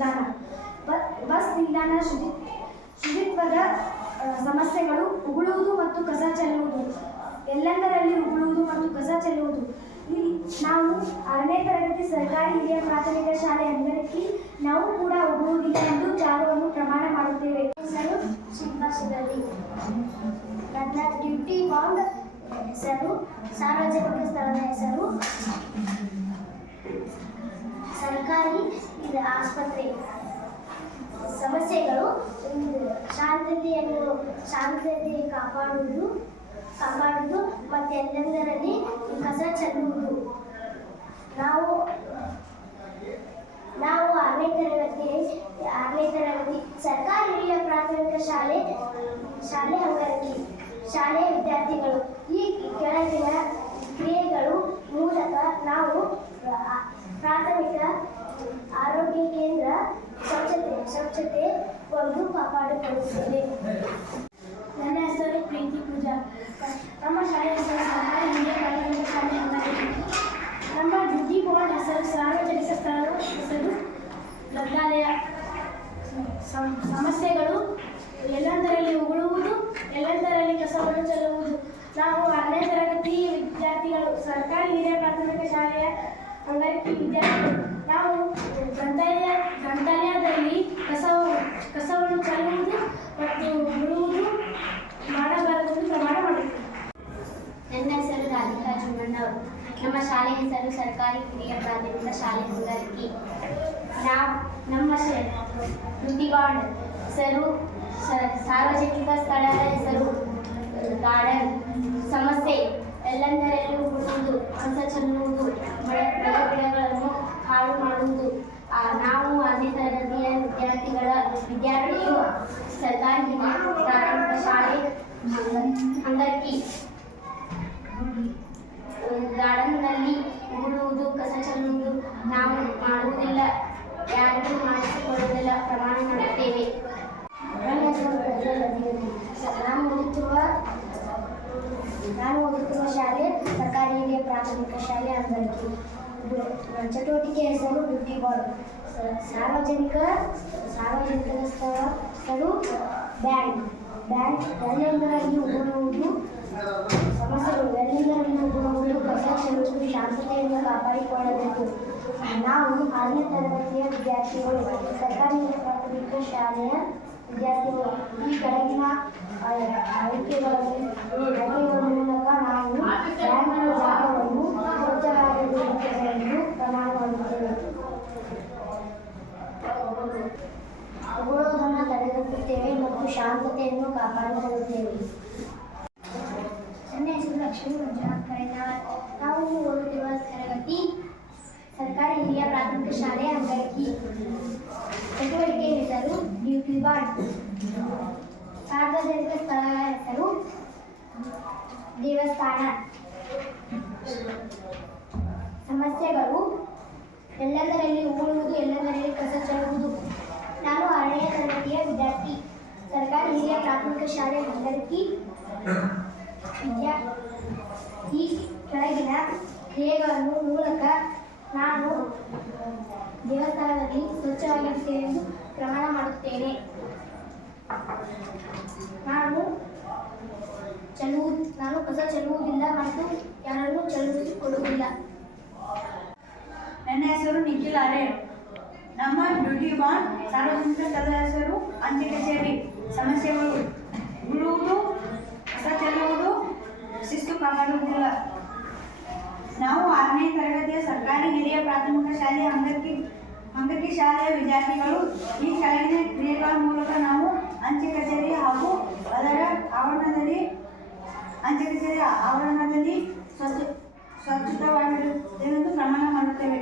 ನಿಲ್ದಾಣ. ಬಸ್ ನಿಲ್ದಾಣ ಶುಚಿತ್ವದ ಸಮಸ್ಯೆಗಳು, ಉಗುಳುವುದು ಮತ್ತು ಕಸ ಚೆಲ್ಲುವುದು, ಎಲ್ಲೆಂದರಲ್ಲಿ ಉಗುಳುವುದು ಮತ್ತು ಕಸ ಚೆಲ್ಲುವುದು. ನಾವು 6ನೇ ತರಗತಿ ಸರ್ಕಾರಿ ಹಿರಿಯ ಪ್ರಾಥಮಿಕ ಶಾಲೆ ಅಂಗನಕ್ಕೆ ನಾವು ಕೂಡ ಉಗುಳುವುದಿಲ್ಲ ಎಂದು ತ್ಯಾಗವನ್ನು ಪ್ರಮಾಣ ಮಾಡುತ್ತೇವೆ. ಹೆಸರು ಶಿಲ್ಪಾ ಶಿವಳ್ಳಿ. ನನ್ನ ಡ್ಯೂಟಿ ಬಾಂಡ್ ಹೆಸರು, ಸಾರ್ವಜನಿಕ ಸ್ಥಳದ ಹೆಸರು ಸರ್ಕಾರಿ ಆಸ್ಪತ್ರೆ. ಸಮಸ್ಯೆಗಳು, ಶಾಂತತೆ ಕಾಪಾಡುವುದು ಮತ್ತು ಎಲ್ಲೆಂದರಲ್ಲಿ ಕಸ ಚೆಲ್ಲುವುದು. ನಾವು 6ನೇ ತರಗತಿ ಸರ್ಕಾರಿ ಹಿರಿಯ ಪ್ರಾಥಮಿಕ ಶಾಲೆ ಅಂಗನಕ್ಕೆ ಶಾಲೆಯ ವಿದ್ಯಾರ್ಥಿಗಳು. ಈ ಕೆಳಗಿನ ಕ್ರಿಯೆಗಳು ಮೂಲಕ ನಾವು ಪ್ರಾಥಮಿಕ ಆರೋಗ್ಯ ಕೇಂದ್ರ ಸ್ವಚ್ಛತೆ ಒಂದು ಕಾಪಾಡಿಕೊಳ್ಳುತ್ತೇವೆ. ನನ್ನ ಹೆಸರು ಪ್ರೀತಿ ಪೂಜಾ. ನಮ್ಮ ಶಾಲೆಯ ಹೆಸರು ಸರ್ಕಾರಿ ಹಿರಿಯ ಪ್ರಾಥಮಿಕ ಶಾಲೆ ಅಂಗನಕ್ಕೆ. ನಮ್ಮ ಡ್ಯೂಟಿ ಬಾಂಡ್ ಹೆಸರು ಸಾರ್ವಜನಿಕ ಸ್ಥಳದ ಹೆಸರು ಗ್ರಂಥಾಲಯ. ಸಮಸ್ಯೆಗಳು, ಎಲ್ಲೆಂದರಲ್ಲಿ ಉಗುಳುವುದು, ಎಲ್ಲೆಂದರಲ್ಲಿ ಕಸವನ್ನು ಚೆಲ್ಲುವುದು. ನಾವು 6ನೇ ತರಗತಿ ವಿದ್ಯಾರ್ಥಿಗಳು, ಸರ್ಕಾರಿ ಹಿರಿಯ ಪ್ರಾಥಮಿಕ ಶಾಲೆಯ ಅಂಗನಕ್ಕೆ ವಿದ್ಯಾರ್ಥಿಗಳು. ನಾವು ಗ್ರಂಥಾಲಯದಲ್ಲಿ ಕಸವನ್ನು ಚೆಲ್ಲುವುದು ಮತ್ತು ಉಗುಳುವುದು ಮಾಡಬಾರದೆಂದು ಪ್ರಮಾಣ ಮಾಡುತ್ತೇವೆ. ನನ್ನ ಹೆಸರು ರಾಧಿಕಾ ಜುಮ್ಮಣ್ಣವರು. ನಮ್ಮ ಶಾಲೆ ಹೆಸರು ಸರ್ಕಾರಿ ಹಿರಿಯ ಪ್ರಾಥಮಿಕ ಶಾಲೆ ಅಂಗನಕ್ಕೆ. ನಮ್ಮ ಡ್ಯೂಟಿ ಬಾಂಡ್ ಹೆಸರು ಸಾರ್ವಜನಿಕ ಸ್ಥಳದ ಹೆಸರು ಗಾರ್ಡನ್. ಸಮಸ್ಯೆ, ಎಲ್ಲೆಂದರಲ್ಲಿ ಉಗುಳುವುದು, ಕಸ ಚೆಲ್ಲುವುದು, ಗಿಡಗಳನ್ನು ಹಾಳು ಮಾಡುವುದು. ನಾವು 6ನೇ ತರಗತಿಯ ವಿದ್ಯಾರ್ಥಿಗಳು ಸರ್ಕಾರಿ ಹಿರಿಯ ಪ್ರಾಥಮಿಕ ಶಾಲೆ ಅಂಗನಕ್ಕೆ. ಗಾರ್ಡನ್ನಲ್ಲಿ ಉಗುಳುವುದು, ಕಸ ಚೆಲ್ಲುವುದು ನಾವು ಮಾಡುವುದಿಲ್ಲ, ಯಾರಿಗೂ ಮಾಡಿಸಿಕೊಳ್ಳುವುದಿಲ್ಲ, ಪ್ರಮಾಣ ಮಾಡುತ್ತೇವೆ. ನನ್ನ ಹೆಸರು ನಾನು ಓದುತ್ತಿರುವ ಶಾಲೆ ಸರ್ಕಾರಿ ಹಿರಿಯ ಪ್ರಾಥಮಿಕ ಶಾಲೆ ಅಂಗನಕ್ಕೆ. ಚಟುವಟಿಕೆ ಹೆಸರು ಡ್ಯೂಟಿ ಬಾಂಡ್. ಸಾರ್ವಜನಿಕದ ಸ್ಥಳಗಳು ಬ್ಯಾಂಕ್. ಎಲ್ಲೆಂದರಲ್ಲಿ ಉಗುಳುವುದು. ಸಮಸ್ಯೆಗಳು, ಎಲ್ಲೆಂದರಲ್ಲಿ ಉಗುಳುವುದು, ಕಸ ಚೆಲ್ಲುವುದು, ಶಾಂತತೆಯನ್ನು ಕಾಪಾಡಿಕೊಳ್ಳಬೇಕು. ನಾವು 6ನೇ ತರಗತಿಯ ವಿದ್ಯಾರ್ಥಿಗಳು, ಸರ್ಕಾರಿ ಹಿರಿಯ ಪ್ರಾಥಮಿಕ ಶಾಲೆಯ ವಿದ್ಯಾರ್ಥಿಗಳು. ಈ ಕೆಳಗಿನ ಆಯ್ಕೆಗಳ ಮೂಲಕ ನಾವು ಬ್ಯಾಂಕಿನ ಜಾಗವನ್ನು ಸ್ವಚ್ಛವಾಗಿರುವುದೆಂದು ಪ್ರಮಾಣ ಮಾಡುತ್ತೇವೆ. ಉಗುಳುವುದನ್ನು ತಡೆಗಟ್ಟುತ್ತೇವೆ ಮತ್ತು ಶಾಂತತೆಯನ್ನು ಕಾಪಾಡಿಕೊಳ್ಳುತ್ತೇವೆ. ನನ್ನ ಹೆಸರು ಲಕ್ಷ್ಮೀ ಮಂಜುನಾಥ್ ಕರೆನಾಳ್. ನಾವು ಓದುತ್ತಿರುವ ತರಗತಿ ಸರ್ಕಾರಿ ಹಿರಿಯ ಪ್ರಾಥಮಿಕ ಶಾಲೆ ಅಂಗನಕ್ಕೆ. ಚಟುವಟಿಕೆ ಹೆಸರು ಡ್ಯೂಟಿ ಬಾಂಡ್. ಸಾರ್ವಜನಿಕ ಸ್ಥಳಗಳ ಹೆಸರು ದೇವಸ್ಥಾನ. ಸಮಸ್ಯೆಗಳು, ಎಲ್ಲೆಂದರಲ್ಲಿ ಉಗುಳುವುದು, ಎಲ್ಲೆಂದರಲ್ಲಿ ಕಸ ಚೆಲ್ಲುವುದು. ನಾನು 6ನೇ ತರಗತಿಯ ವಿದ್ಯಾರ್ಥಿ, ಸರ್ಕಾರಿ ಹಿರಿಯ ಪ್ರಾಥಮಿಕ ಶಾಲೆ ಅಂಗನಕ್ಕೆ. ಈ ಕೆಳಗಿನ ಕ್ರಿಯೆಗಳನ್ನು ಮೂಲಕ ನಾನು ದೇವಸ್ಥಾನದಲ್ಲಿ ಸ್ವಚ್ಛವಾಗಿರುತ್ತೇನೆ ಎಂದು ಪ್ರಮಾಣ ಮಾಡುತ್ತೇನೆ. ನಾನು ಕಸ ಚೆಲ್ಲುವುದಿಲ್ಲ ಮತ್ತು ಯಾರನ್ನು ಚೆಲ್ಲಿಸಿಕೊಳ್ಳುವುದಿಲ್ಲ. ನನ್ನ ಹೆಸರು ನಿಖಿಲ್ ಆರೆ. ನಮ್ಮ ಡ್ಯೂಟಿ ಬಾಂಡ್ ಸಾರ್ವಜನಿಕ ಸ್ಥಳದ ಹೆಸರು ಅಂಚೆ ಕಚೇರಿ. ಸಮಸ್ಯೆಗಳು, ಉಗುಳುವುದು, ಕಸ ಚೆಲ್ಲುವುದು, ಶಿಸ್ತು ಕಾಪಾಡುವುದಿಲ್ಲ. ನಾವು 6ನೇ ತರಗತಿಯ ಸರ್ಕಾರಿ ಹಿರಿಯ ಪ್ರಾಥಮಿಕ ಶಾಲೆ ಅಂಗನಕ್ಕೆ ಶಾಲೆಯ ವಿದ್ಯಾರ್ಥಿಗಳು. ಈ ಕೆಳಗಿನ ಕ್ರಿಯೆಗಳ ಮೂಲಕ ನಾವು ಅಂಚೆ ಕಚೇರಿ ಹಾಗೂ ಅದರ ಆವರಣದಲ್ಲಿ ಸ್ವಚ್ಛವಾಗಿರುತ್ತೇವೆಂದು ಪ್ರಮಾಣ ಮಾಡುತ್ತೇವೆ.